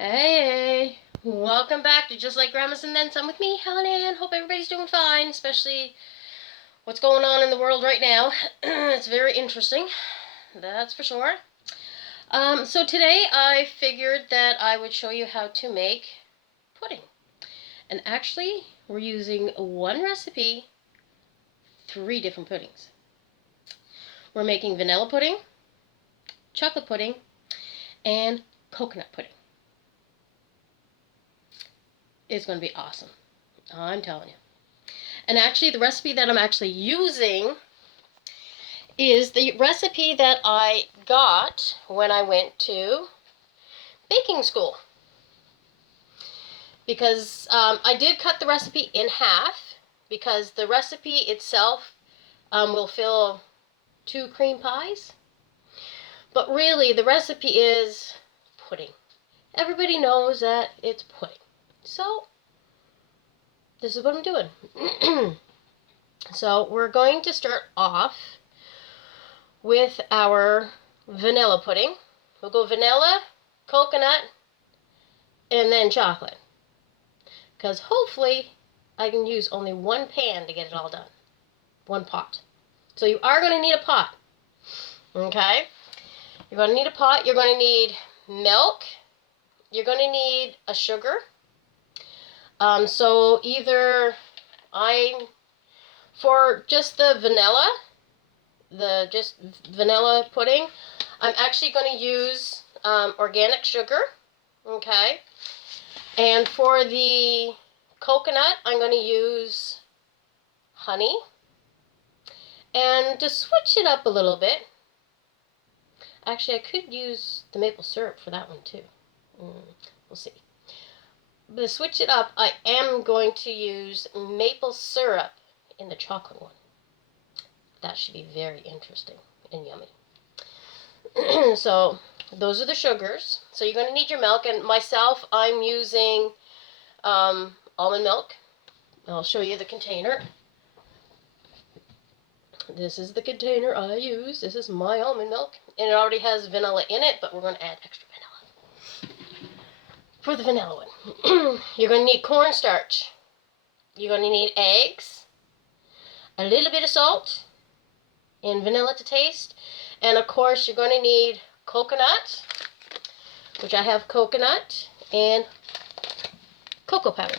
Hey, welcome back to Just Like Grandma's and Then Some with me, Helen Ann. Hope everybody's doing fine, especially what's going on in the world right now. It's very interesting, that's for sure. So today I figured that I would show you how to make pudding. And actually, we're using one recipe, 3 different puddings. We're making vanilla pudding, chocolate pudding, and coconut pudding. It's going to be awesome. I'm telling you. And actually, the recipe that I'm actually using is the recipe that I got when I went to baking school. Because I did cut the recipe in half, because the recipe itself will fill 2 cream pies. But really, the recipe is pudding. Everybody knows that it's pudding. So, this is what I'm doing. So, we're going to start off with our vanilla pudding. We'll go vanilla, coconut, and then chocolate. Because hopefully, I can use only 1 pan to get it all done. 1 pot. So, you are going to need a pot. Okay? You're going to need a pot. You're going to need milk. You're going to need a sugar. So either for just the vanilla, just vanilla pudding, I'm actually going to use organic sugar, okay? And for the coconut, I'm going to use honey. And to switch it up a little bit, actually I could use the maple syrup for that one too. We'll see. But to switch it up, I am going to use maple syrup in the chocolate one. That should be very interesting and yummy. So, those are the sugars. So you're going to need your milk, and myself, I'm using almond milk. I'll show you the container. This is the container I use. This is my almond milk, and it already has vanilla in it, but we're going to add extra vanilla for the vanilla one. You're going to need corn starch. You're going to need eggs, a little bit of salt, and vanilla to taste. And of course, you're going to need coconut, which I have coconut, and cocoa powder.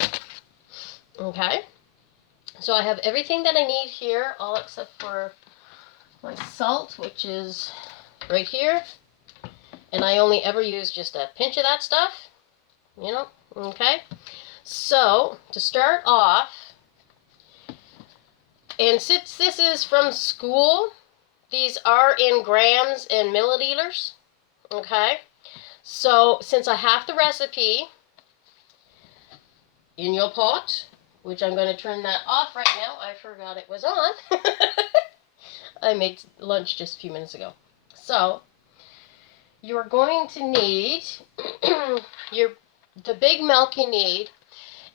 Okay? So I have everything that I need here, all except for my salt, which is right here. And I only ever use just a pinch of that stuff. You know, okay? So, to start off, and since this is from school, these are in grams and milliliters, okay? So, since I have the recipe in your pot, which I'm going to turn that off right now. I forgot it was on. I made lunch just a few minutes ago. So, you're going to need the big milk you need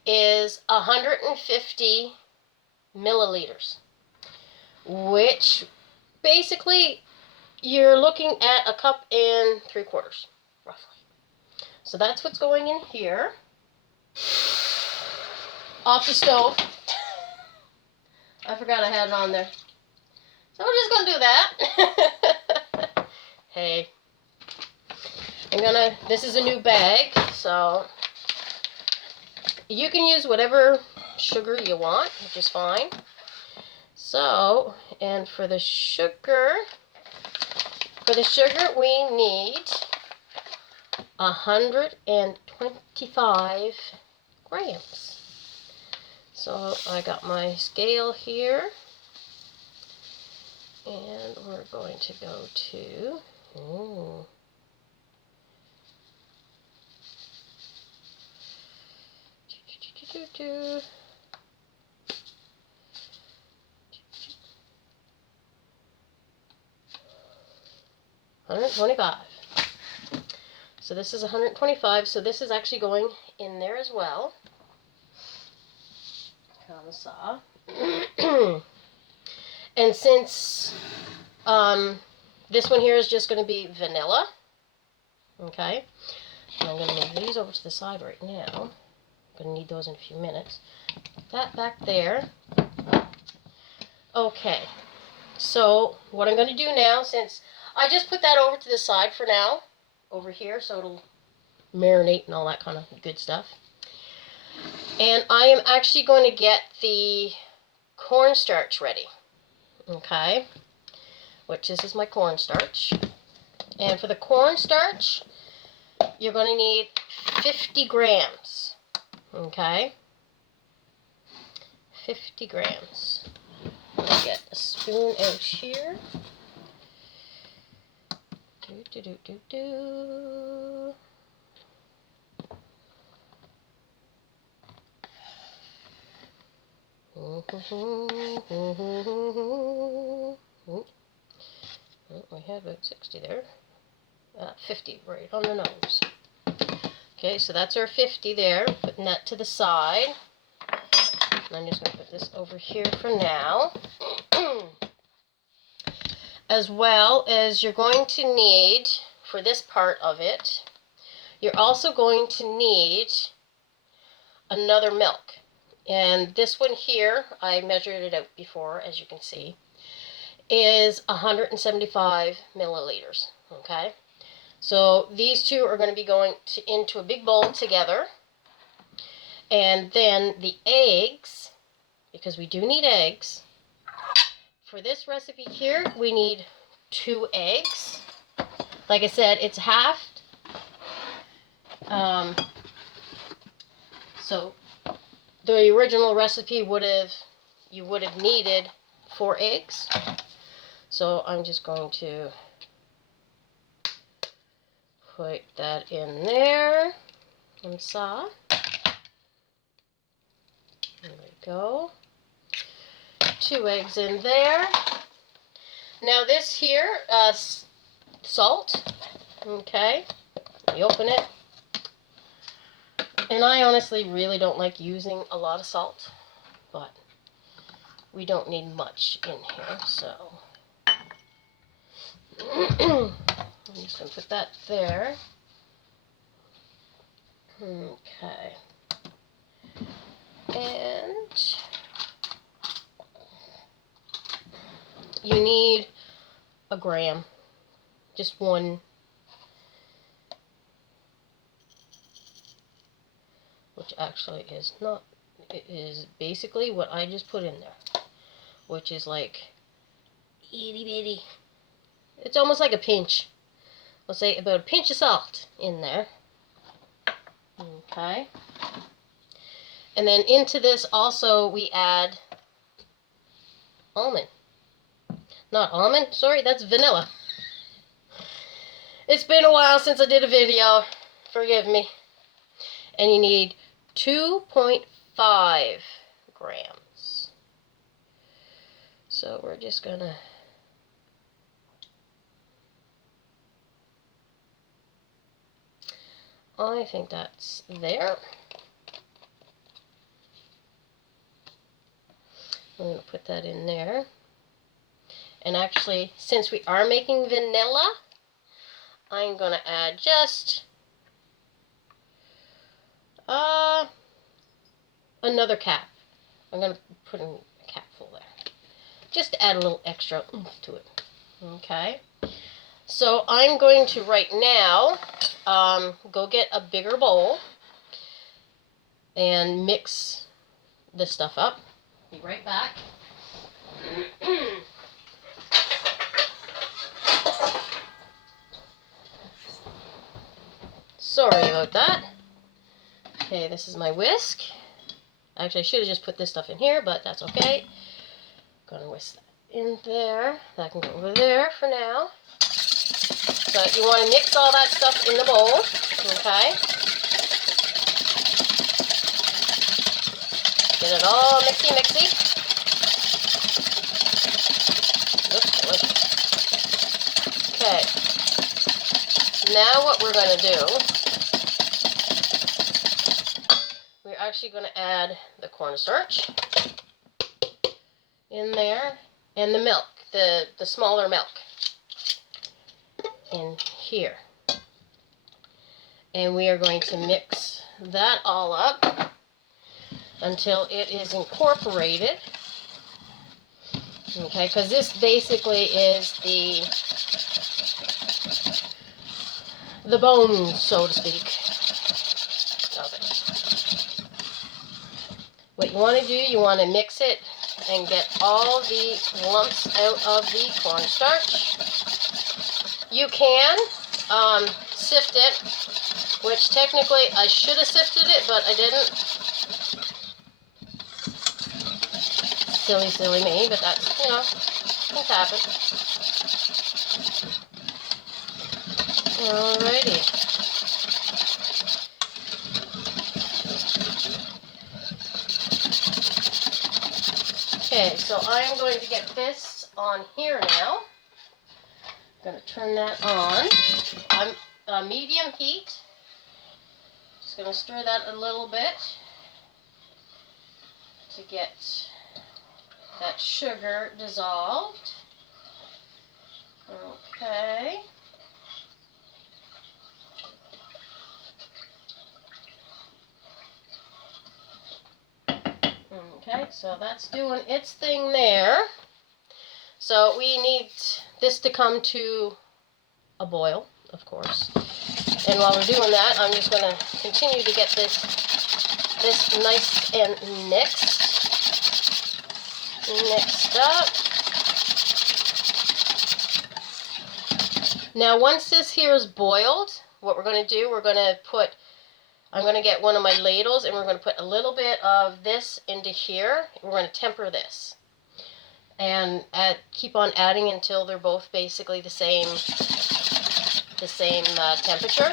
is 150 milliliters, which basically you're looking at 1 3/4 cups, roughly. So that's what's going in here. Off the stove. I forgot I had it on there. So we're just going to do that. Hey. This is a new bag, so you can use whatever sugar you want, which is fine. So, and for the sugar we need 125 grams. So I got my scale here, and we're going to go to, 125. So this is 125, so this is actually going in there as well. Come saw. And since this one here is just going to be vanilla, okay, I'm going to move these these over to the side right now. I'm going to need those in a few minutes. Put that back there. Okay, so what I'm going to do now, since I just put that over to the side for now, over here, so it'll marinate and all that kind of good stuff. And I am actually going to get the cornstarch ready. Okay, which this is my cornstarch. And for the cornstarch, you're going to need 50 grams. Okay, 50 grams. Let's get a spoon out here. Do. We have about 60 there. 50 right on the nose. Okay, so that's our 50 there. Putting that to the side. And I'm just going to put this over here for now. As well as you're going to need, for this part of it, you're also going to need another milk. And this one here, I measured it out before, as you can see, is 175 milliliters. Okay, so these two are going to be going into a big bowl together. And then the eggs, because we do need eggs. For this recipe here, we need 2 eggs. Like I said, it's halved. So the original recipe you would have needed 4 eggs. So I'm just going to put that in there. There we go. 2 eggs in there. Now this here, salt. Okay, we open it. And I honestly really don't like using a lot of salt, but we don't need much in here, so I'm just going to put that there. Okay. And you need a gram, just one, which actually is not, it is basically what I just put in there, which is like itty bitty. It's almost like a pinch. Let's say about a pinch of salt in there. Okay. And then into this also we add almond. Not almond, sorry, that's vanilla. It's been a while since I did a video. Forgive me. And you need 2.5 grams. So we're just gonna I think that's there. I'm going to put that in there. And actually, since we are making vanilla, I'm going to add just another cap. I'm going to put in a capful there. Just to add a little extra oomph to it. Okay. So I'm going to right now go get a bigger bowl and mix this stuff up. Be right back. Sorry about that. Okay, this is my whisk. Actually, I should have just put this stuff in here, but that's okay. Gonna whisk that in there. That can go over there for now. So you want to mix all that stuff in the bowl, okay? Get it all mixy. Looks delicious. Okay. Now what we're going to do, we're actually going to add the cornstarch in there and the milk, the smaller milk in here. And we are going to mix that all up until it is incorporated. Okay, because this basically is the bones, so to speak, of it. What you want to do, you want to mix it and get all the lumps out of the cornstarch. You can sift it, which technically I should have sifted it, but I didn't. Silly, silly me, but that's, you know, things happen. Alrighty. Okay, so I am going to get this on here now. I'm going to turn that on. I'm medium heat. Just going to stir that a little bit to get that sugar dissolved. Okay. Okay, so that's doing its thing there. So we need this to come to a boil, of course. And while we're doing that, I'm just going to continue to get this nice and mixed up. Now, once this here is boiled, what we're going to do, I'm going to get one of my ladles and we're going to put a little bit of this into here. We're going to temper this. And keep on adding until they're both basically the same temperature.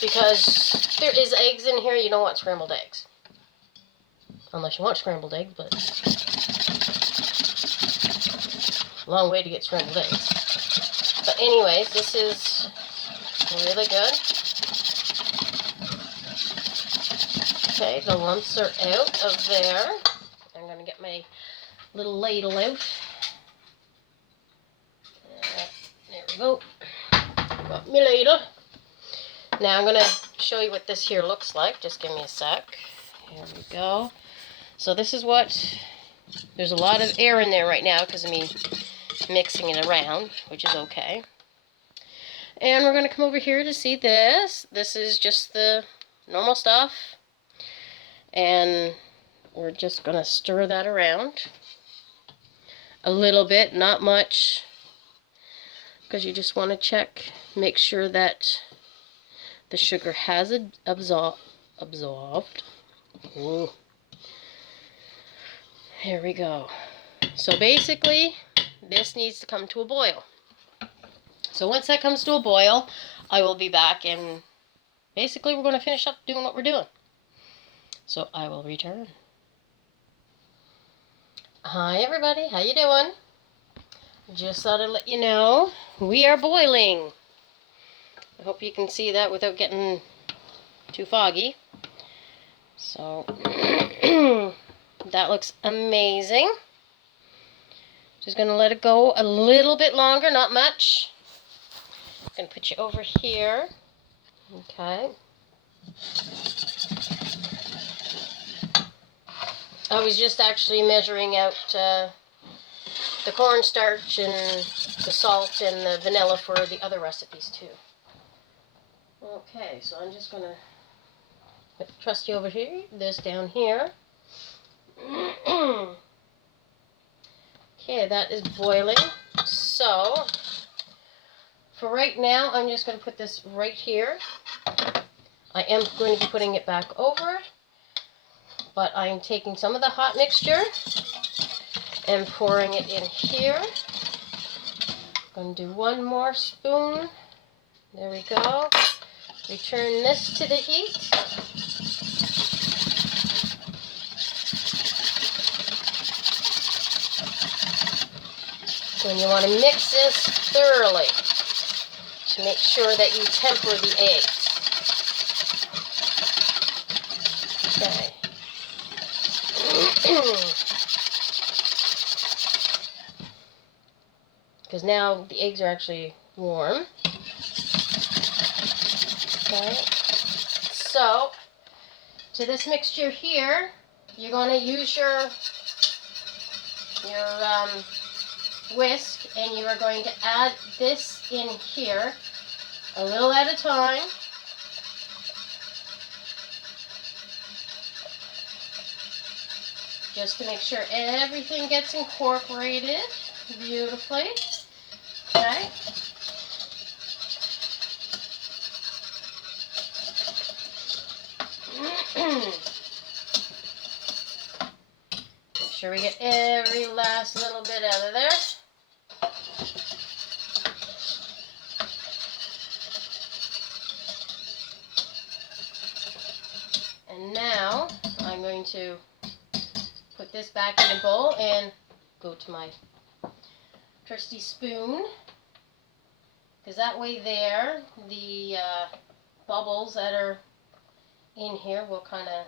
Because there is eggs in here, you don't want scrambled eggs. Unless you want scrambled eggs, but long way to get scrambled eggs. But anyways, this is really good. Okay, the lumps are out of there. I'm going to get my little ladle out. There we go. Got my ladle. Now I'm going to show you what this here looks like. Just give me a sec. Here we go. So this is what, there's a lot of air in there right now because of me mixing it around, which is okay. And we're going to come over here to see this. This is just the normal stuff. And we're just going to stir that around a little bit, not much, because you just want to check, make sure that the sugar has absorbed. Ooh. Here we go. So basically, this needs to come to a boil. So once that comes to a boil, I will be back and basically we're going to finish up doing what we're doing. So I will return. Hi everybody, how you doing? Just thought I'd let you know, we are boiling. I hope you can see that without getting too foggy. So, that looks amazing. Just going to let it go a little bit longer, not much. I'm going to put you over here. Okay. I was just actually measuring out the cornstarch and the salt and the vanilla for the other recipes too. Okay, so I'm just going to trust you over here, this down here. Okay, that is boiling. So, for right now, I'm just going to put this right here. I am going to be putting it back over. But I'm taking some of the hot mixture and pouring it in here. I'm going to do one more spoon. There we go. Return this to the heat. And you want to mix this thoroughly to make sure that you temper the eggs. Okay. Because now the eggs are actually warm. Okay. So, to this mixture here, you're going to use your whisk, and you are going to add this in here a little at a time. Just to make sure everything gets incorporated beautifully. Okay. Make sure we get every last little bit out of there. And now I'm going to put this back in a bowl and go to my trusty spoon, because that way there the bubbles that are in here will kind of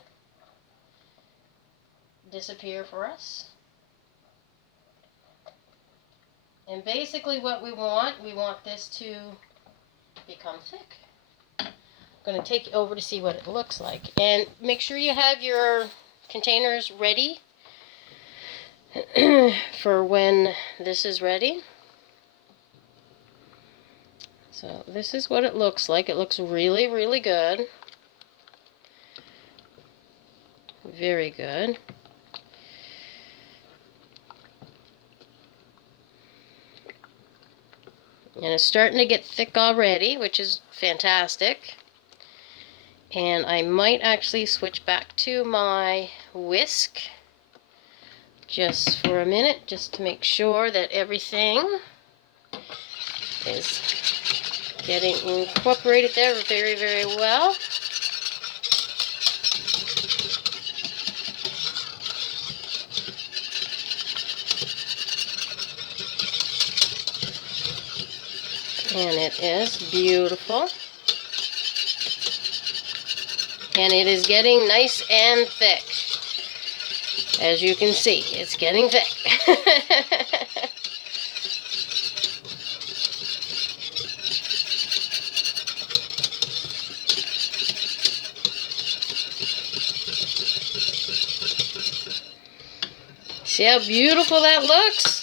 disappear for us. And basically what we want this to become thick. I'm going to take it over to see what it looks like. And make sure you have your containers ready for when this is ready. So this is what it looks like. It looks really, really good. Very good. And it's starting to get thick already, which is fantastic. And I might actually switch back to my whisk just for a minute, just to make sure that everything is getting incorporated there very, very well. And it is beautiful. And it is getting nice and thick. As you can see, it's getting thick. See how beautiful that looks?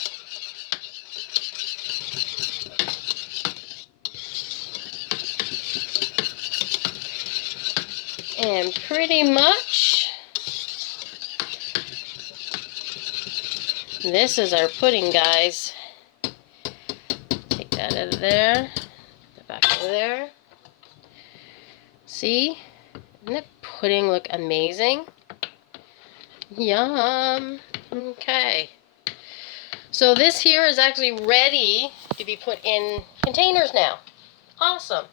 And pretty much, this is our pudding, guys. Take that out of there, put that back over there. See? Doesn't that pudding look amazing? Yum! Okay. So this here is actually ready to be put in containers now. Awesome.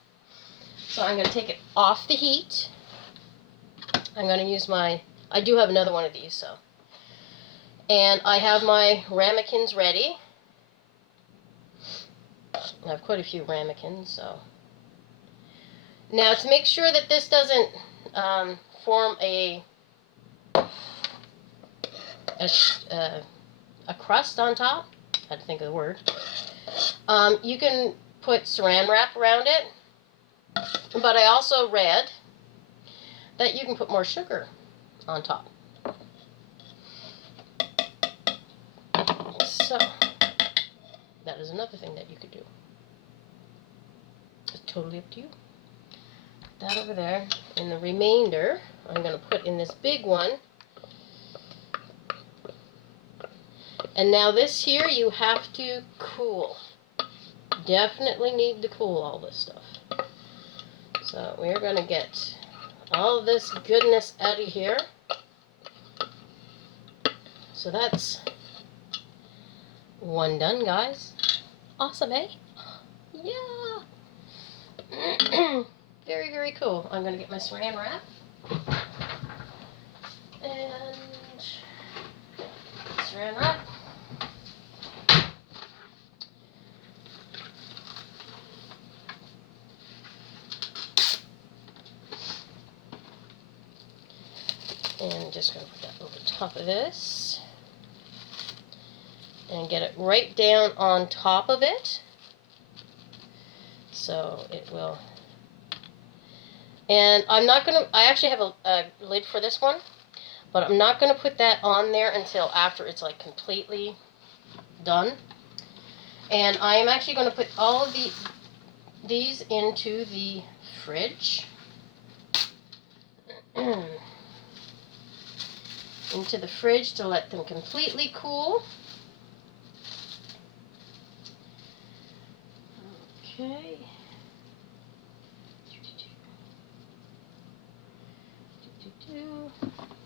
So I'm going to take it off the heat. I'm going to use I do have another one of these, so. And I have my ramekins ready. I have quite a few ramekins, so. Now, to make sure that this doesn't form a crust on top, I had to think of the word, you can put saran wrap around it, but I also read that you can put more sugar on top. So, that is another thing that you could do. It's totally up to you. Put that over there, and the remainder I'm going to put in this big one. And now this here you have to cool. Definitely need to cool all this stuff. So we're going to get all of this goodness out of here. So that's one done, guys. Awesome, eh? Yeah! Very, very cool. I'm going to get my saran wrap. And saran wrap. And just going to put that over top of this. And get it right down on top of it. So it will And I'm not going to, I actually have a lid for this one, but I'm not going to put that on there until after it's like completely done. And I am actually going to put all of these into the fridge. Into the fridge to let them completely cool. Okay.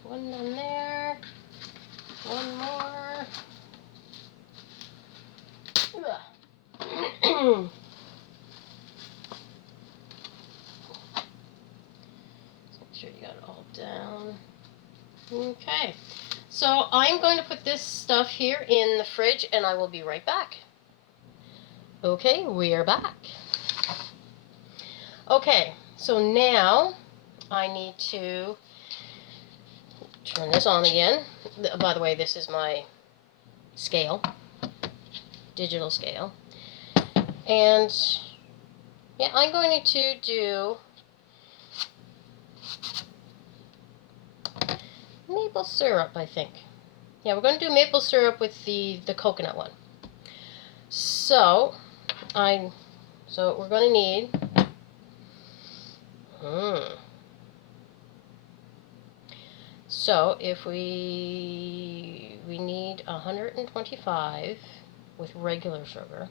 One on there. One more. Make sure you got it all down. Okay. So I'm going to put this stuff here in the fridge and I will be right back. Okay, we are back. Okay, so now I need to turn this on again. By the way, this is my scale, digital scale. And yeah, I'm going to do maple syrup, I think. Yeah, we're going to do maple syrup with the coconut one. So we're going to need so if we need 125 with regular sugar,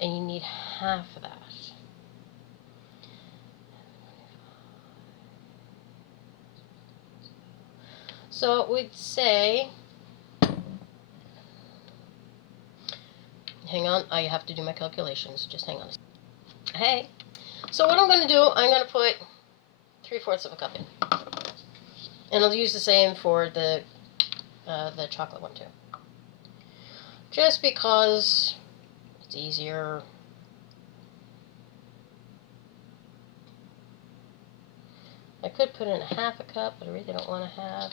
and you need half of that. So we'd say, hang on, I have to do my calculations, just hang on. Hey, so what I'm going to do, I'm going to put 3/4 of a cup in. And I'll use the same for the chocolate one too. Just because it's easier. I could put in 1/2 cup, but I really don't want to have.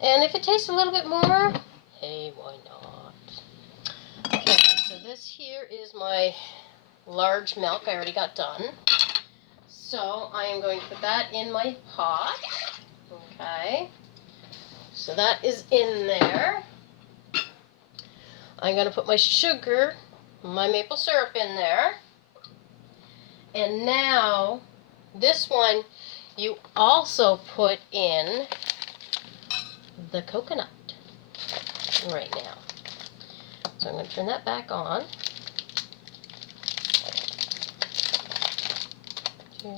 And if it tastes a little bit more, hey, why not? Okay, so this here is my large milk I already got done. So I am going to put that in my pot. Okay, so that is in there. I'm going to put my sugar, my maple syrup in there. And now, this one, you also put in the coconut right now. So I'm going to turn that back on. And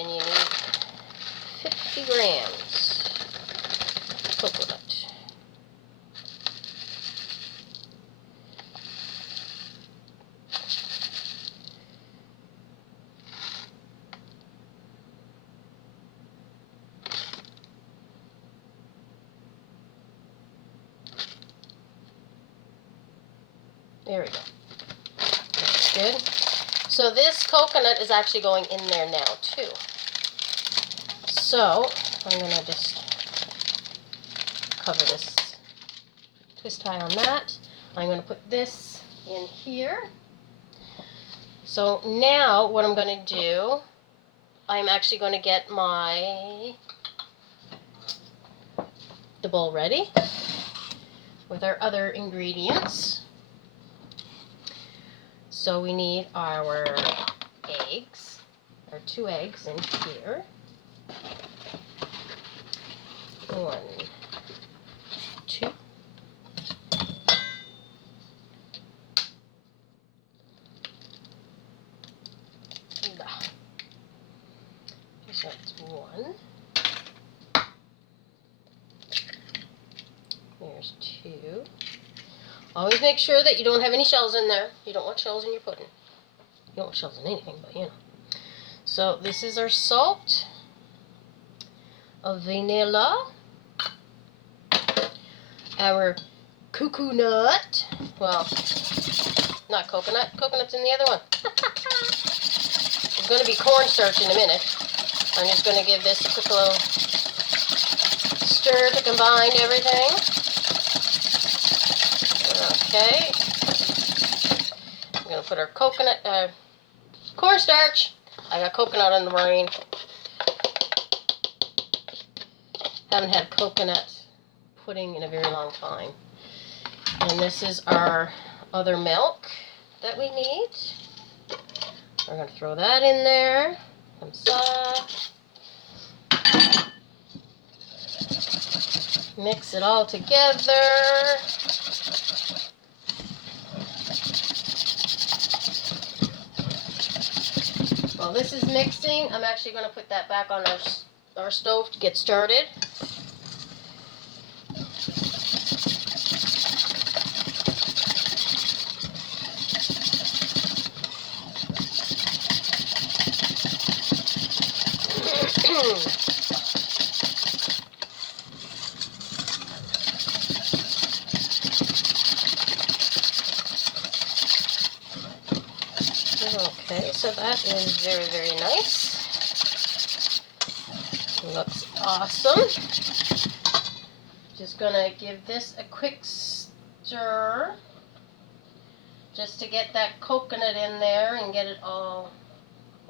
you need 50 grams coconut. There we go. That's good. So this coconut is actually going in there now too. So I'm going to just cover this twist tie on that. I'm going to put this in here. So now what I'm going to do, I'm actually going to get the bowl ready with our other ingredients. So we need our eggs, our 2 eggs in here. 1, 2. So that's 1. There's 2. Always make sure that you don't have any shells in there. You don't want shells in your pudding. You don't want shells in anything, but you know. So this is our salt, vanilla, our cuckoo nut. Well, not coconut. Coconut's in the other one. It's going to be cornstarch in a minute. I'm just going to give this a quick little stir to combine everything. Okay. I'm going to put our coconut, cornstarch. I got coconut on the brain. Haven't had coconut pudding in a very long time. And this is our other milk that we need. We're going to throw that in there. Mix it all together. While this is mixing, I'm actually going to put that back on our stove to get started. Okay, so that is very, very nice. Looks awesome. Just gonna give this a quick stir just to get that coconut in there and get it all,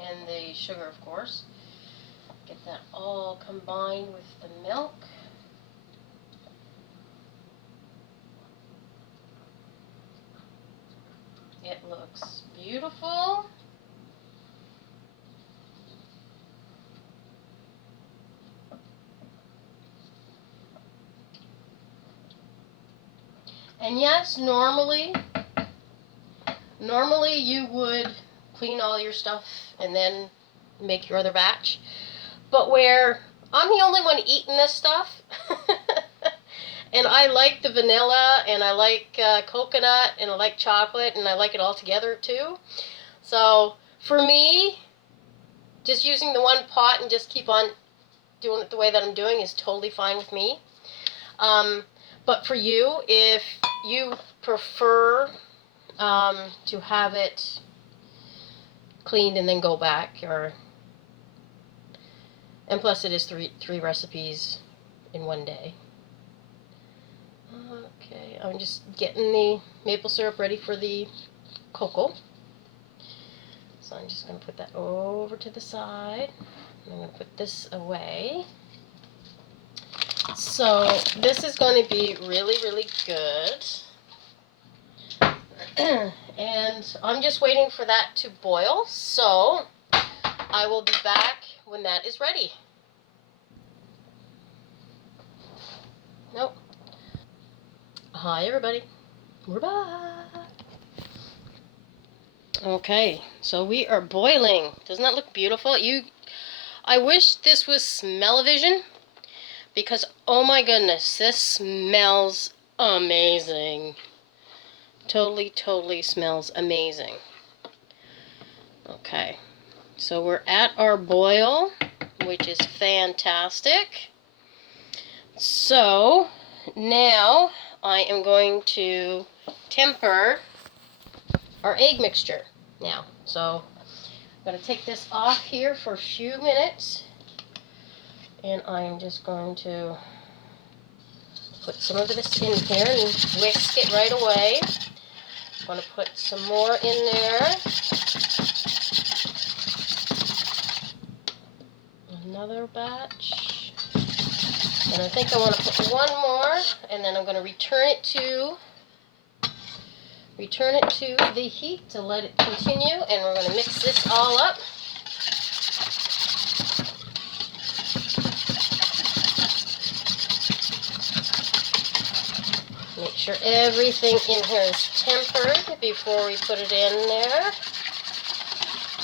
and the sugar, of course. Get that all combined with the milk. It looks beautiful. And yes, normally you would clean all your stuff and then make your other batch. But where I'm the only one eating this stuff, and I like the vanilla, and I like coconut, and I like chocolate, and I like it all together too. So for me, just using the one pot and just keep on doing it the way that I'm doing is totally fine with me. But for you, if you prefer to have it cleaned and then go back, and plus it is three recipes in one day. Okay, I'm just getting the maple syrup ready for the cocoa. So I'm just going to put that over to the side. I'm going to put this away. So this is going to be really, really good. And I'm just waiting for that to boil. So I will be back when that is ready. Nope. Hi everybody. We're back. Okay, so we are boiling. Doesn't that look beautiful? I wish this was smell-o-vision, because oh my goodness, this smells amazing. Totally, totally smells amazing. Okay, so we're at our boil, which is fantastic. So now I am going to temper our egg mixture now. So I'm going to take this off here for a few minutes, and I'm just going to put some of this in here and whisk it right away. I'm going to put some more in there. Another batch. And I think I want to put one more, and then I'm going to return it to the heat to let it continue, and we're going to mix this all up. Make sure everything in here is tempered before we put it in there.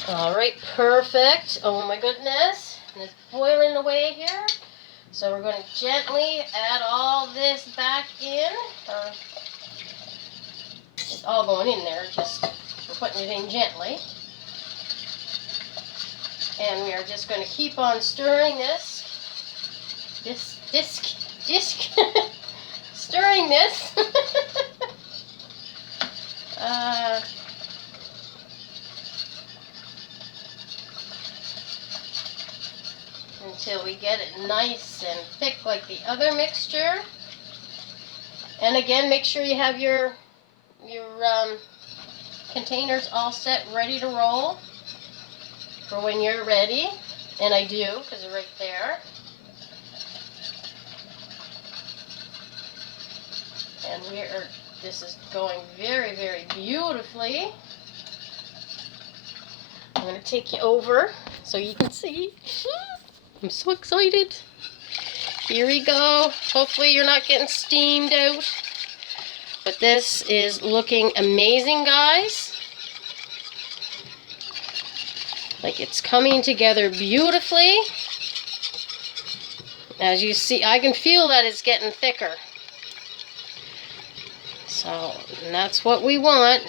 Alright, perfect. Oh my goodness. And it's boiling away here. So we're going to gently add all this back in. It's all going in there, just we're putting it in gently. And we are just going to keep on stirring stirring this. Until we get it nice and thick like the other mixture. And again, make sure you have your containers all set, ready to roll for when you're ready. And I do, because they're right there. And this is going very, very beautifully. I'm going to take you over so you can see. I'm so excited. Here we go. Hopefully you're not getting steamed out. But this is looking amazing, guys. Like, it's coming together beautifully. As you see, I can feel that it's getting thicker. So, and that's what we want.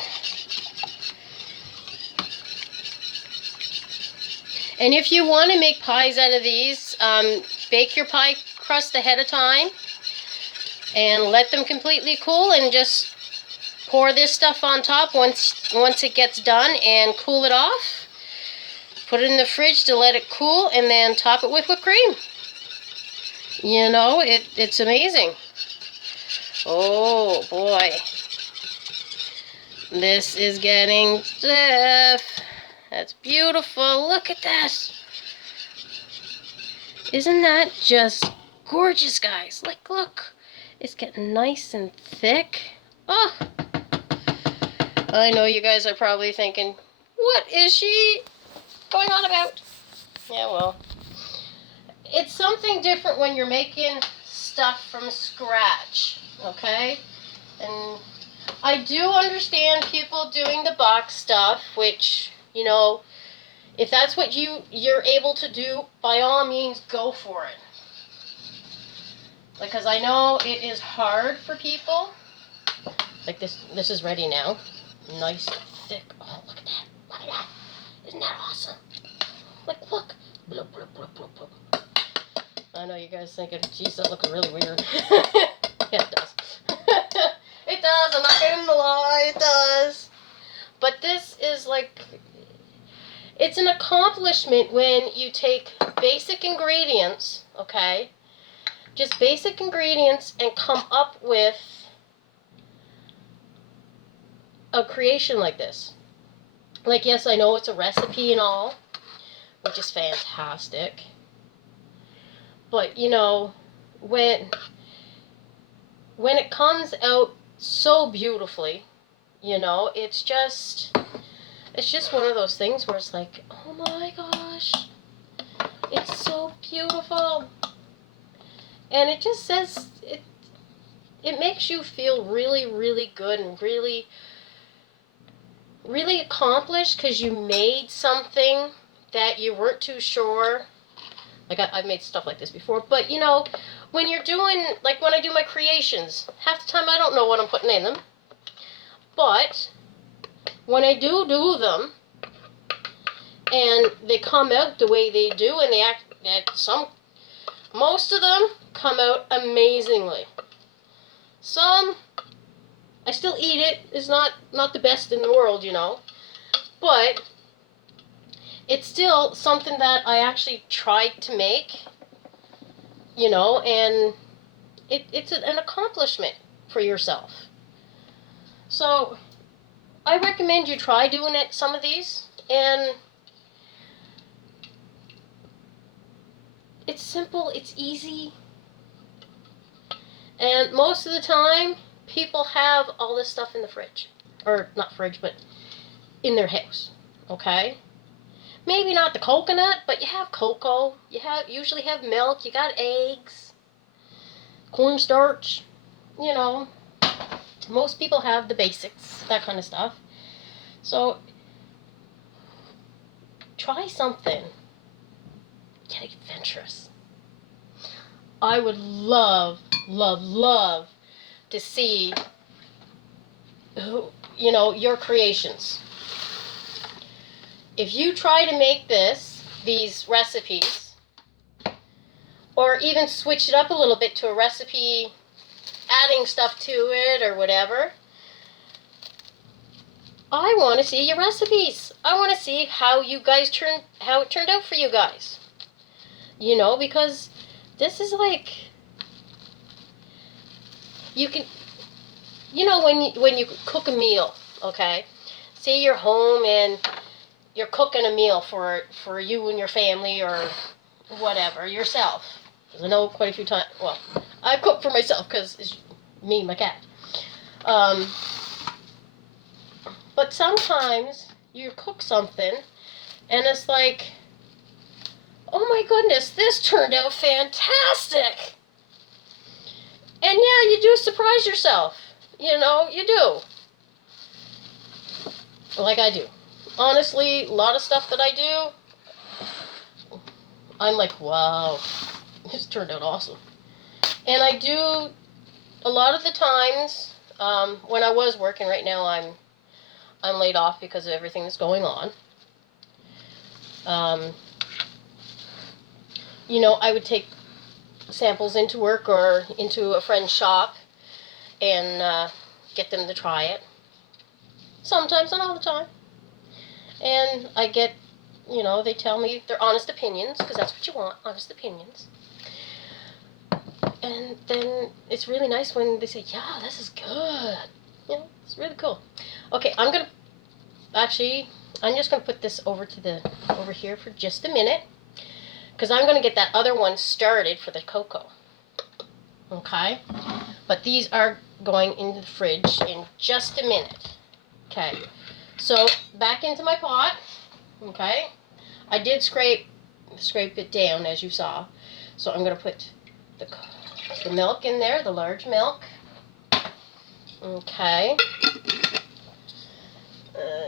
And if you want to make pies out of these, bake your pie crust ahead of time and let them completely cool, and just pour this stuff on top once it gets done and cool it off. Put it in the fridge to let it cool, and then top it with whipped cream. You know, it's amazing. Oh boy. This is getting stiff. That's beautiful. Look at that. Isn't that just gorgeous, guys? Like, look. It's getting nice and thick. Oh. I know you guys are probably thinking, what is she going on about? Yeah, well. It's something different when you're making stuff from scratch, okay? And I do understand people doing the box stuff, which, you know, if that's what you're able to do, by all means, go for it. Because I know it is hard for people. Like this is ready now. Nice and thick. Oh, look at that. Look at that. Isn't that awesome? Like, look. Blub, blub, blub, blub, blub. I know you guys thinking, geez, that looks really weird. Yeah, it does. It does. I'm not going to lie. It does. But this is like, it's an accomplishment when you take basic ingredients, okay? Just basic ingredients, and come up with a creation like this. Like, yes, I know it's a recipe and all, which is fantastic. But, you know, when it comes out so beautifully, you know, it's just one of those things where it's like, oh my gosh, it's so beautiful. And it just says, it makes you feel really, really good and really, really accomplished, because you made something that you weren't too sure. Like, I've made stuff like this before, but, you know, when you're doing, like when I do my creations, half the time I don't know what I'm putting in them. But when I do them, and they come out the way they do, and they act, most of them come out amazingly. Some, I still eat it. It's not the best in the world, you know. But it's still something that I actually tried to make, you know, and it's an accomplishment for yourself. So I recommend you try doing some of these, and it's simple, it's easy, and most of the time people have all this stuff in the fridge, or not fridge, but in their house, okay? Maybe not the coconut, but you have cocoa, usually have milk, you got eggs, corn starch, you know. Most people have the basics, that kind of stuff. So try something. Get adventurous. I would love, love, love to see, you know, your creations. If you try to make these recipes, or even switch it up a little bit to a recipe, adding stuff to it or whatever, I want to see your recipes. I want to see how it turned out for you guys. You know, because this is like, you can, you know, when you cook a meal, okay? Say you're home and you're cooking a meal for you and your family or whatever, yourself. Because I know quite a few times, well, I cook for myself because it's me and my cat. But sometimes you cook something and it's like, oh my goodness, this turned out fantastic. And yeah, you do surprise yourself. You know, you do. Like I do. Honestly, a lot of stuff that I do, I'm like, wow, this turned out awesome. And I do, a lot of the times, when I was working, right now I'm laid off because of everything that's going on. You know, I would take samples into work or into a friend's shop and get them to try it. Sometimes, not all the time. And I get, you know, they tell me their honest opinions, because that's what you want, honest opinions. And then it's really nice when they say, yeah, this is good. You know, it's really cool. Okay, I'm just going to put this over here for just a minute, because I'm going to get that other one started for the cocoa. Okay? But these are going into the fridge in just a minute. Okay. So, back into my pot. Okay? I did scrape it down, as you saw. So, I'm going to put the milk in there, the large milk. Okay.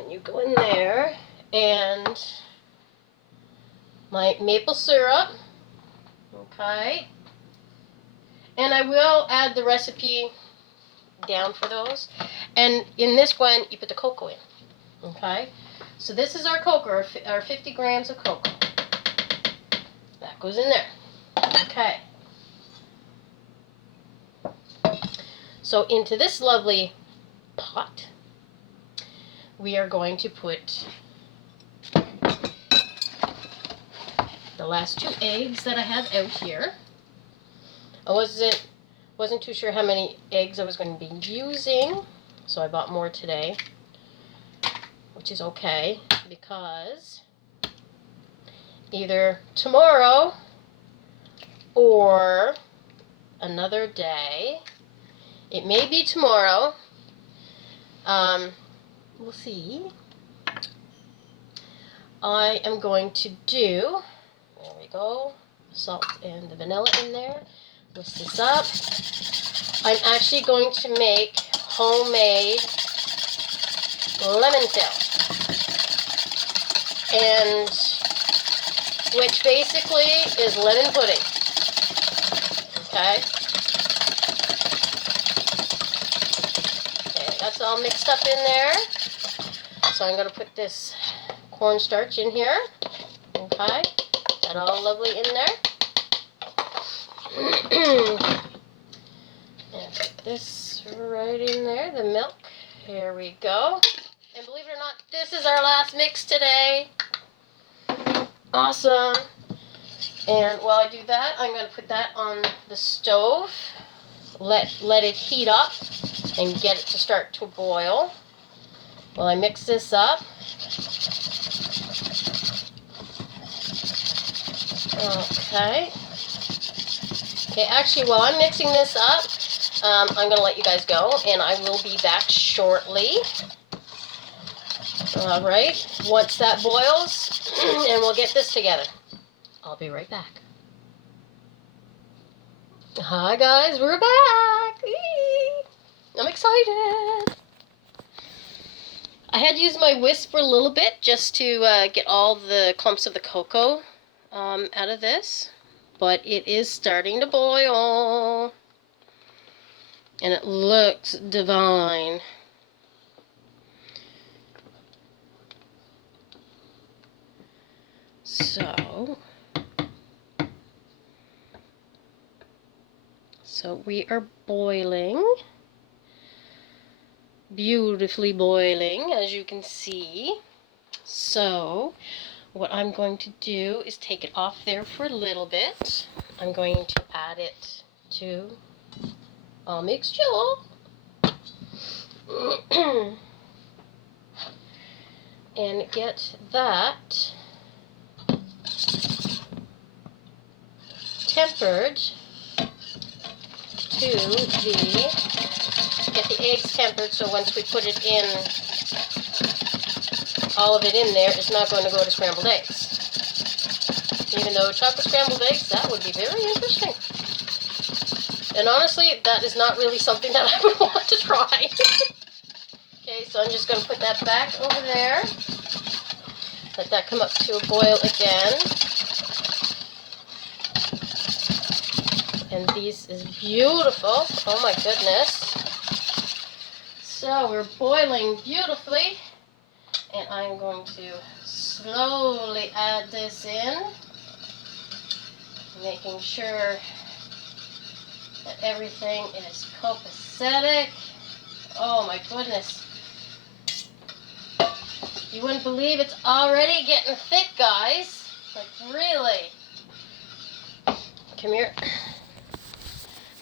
You go in there. And my maple syrup. Okay. And I will add the recipe down for those. And in this one, you put the cocoa in. Okay? So this is our cocoa, our 50 grams of cocoa. That goes in there. Okay. So into this lovely pot, we are going to put the last 2 eggs that I have out here. I wasn't too sure how many eggs I was going to be using, so I bought more today, which is okay, because either tomorrow or another day, it may be tomorrow, we'll see, I am going to do, there we go, salt and the vanilla in there. Whisk this up. I'm actually going to make homemade lemon fill, and which basically is lemon pudding. Okay. Okay, that's all mixed up in there. So I'm going to put this cornstarch in here. Okay, that all lovely in there. And put this right in there, the milk. Here we go. And believe it or not, this is our last mix today. Awesome. And while I do that, I'm going to put that on the stove. Let it heat up and get it to start to boil. While I mix this up. Okay. Okay, actually, while I'm mixing this up, I'm going to let you guys go, and I will be back shortly. Alright, once that boils, and we'll get this together. I'll be right back. Hi guys, we're back! Eee! I'm excited! I had used my whisk for a little bit, just to get all the clumps of the cocoa out of this. But it is starting to boil. And it looks divine. So we are boiling. Beautifully boiling, as you can see. So what I'm going to do is take it off there for a little bit. I'm going to add it to our mixture. and get that tempered to get the eggs tempered, so once we put it in, all of it in there is not going to go to scrambled eggs. Even though chocolate scrambled eggs, that would be very interesting. And honestly, that is not really something that I would want to try. Okay, so I'm just going to put that back over there. Let that come up to a boil again. And this is beautiful. Oh my goodness. So we're boiling beautifully. And I'm going to slowly add this in. Making sure that everything is copacetic. Oh my goodness. You wouldn't believe it's already getting thick, guys. Like, really. Come here.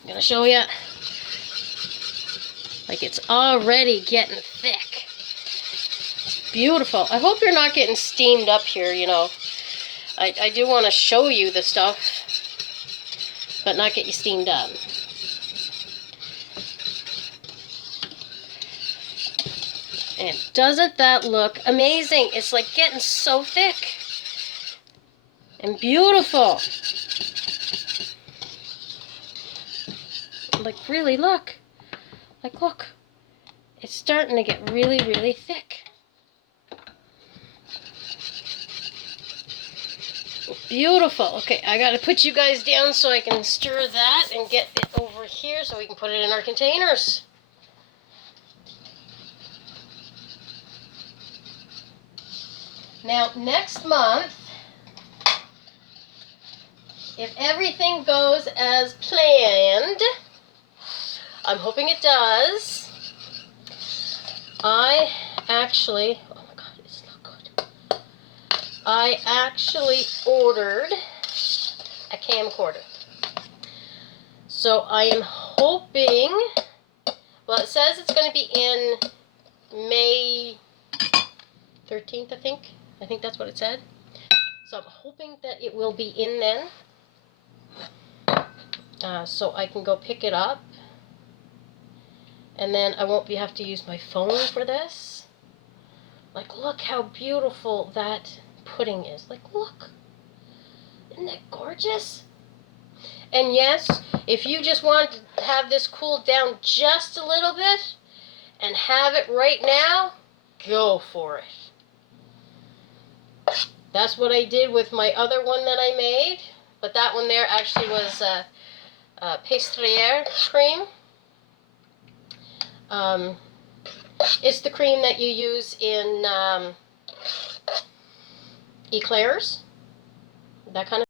I'm gonna show you. Like, it's already getting thick. Beautiful. I hope you're not getting steamed up here, you know. I do want to show you the stuff, but not get you steamed up. And doesn't that look amazing? It's like getting so thick and beautiful. Like, really, look. Like, look. It's starting to get really, really thick. Beautiful. Okay, I gotta put you guys down so I can stir that and get it over here so we can put it in our containers. Now, next month, if everything goes as planned, I'm hoping it does, I actually ordered a camcorder. So I am hoping, well, it says it's going to be in May 13th, I think. I think that's what it said. So I'm hoping that it will be in then. So I can go pick it up. And then I won't have to use my phone for this. Like, look how beautiful that pudding is. Like, look. Isn't that gorgeous? And yes, if you just want to have this cool down just a little bit and have it right now, go for it. That's what I did with my other one that I made. But that one there actually was pastry cream. It's the cream that you use in eclairs, that kind of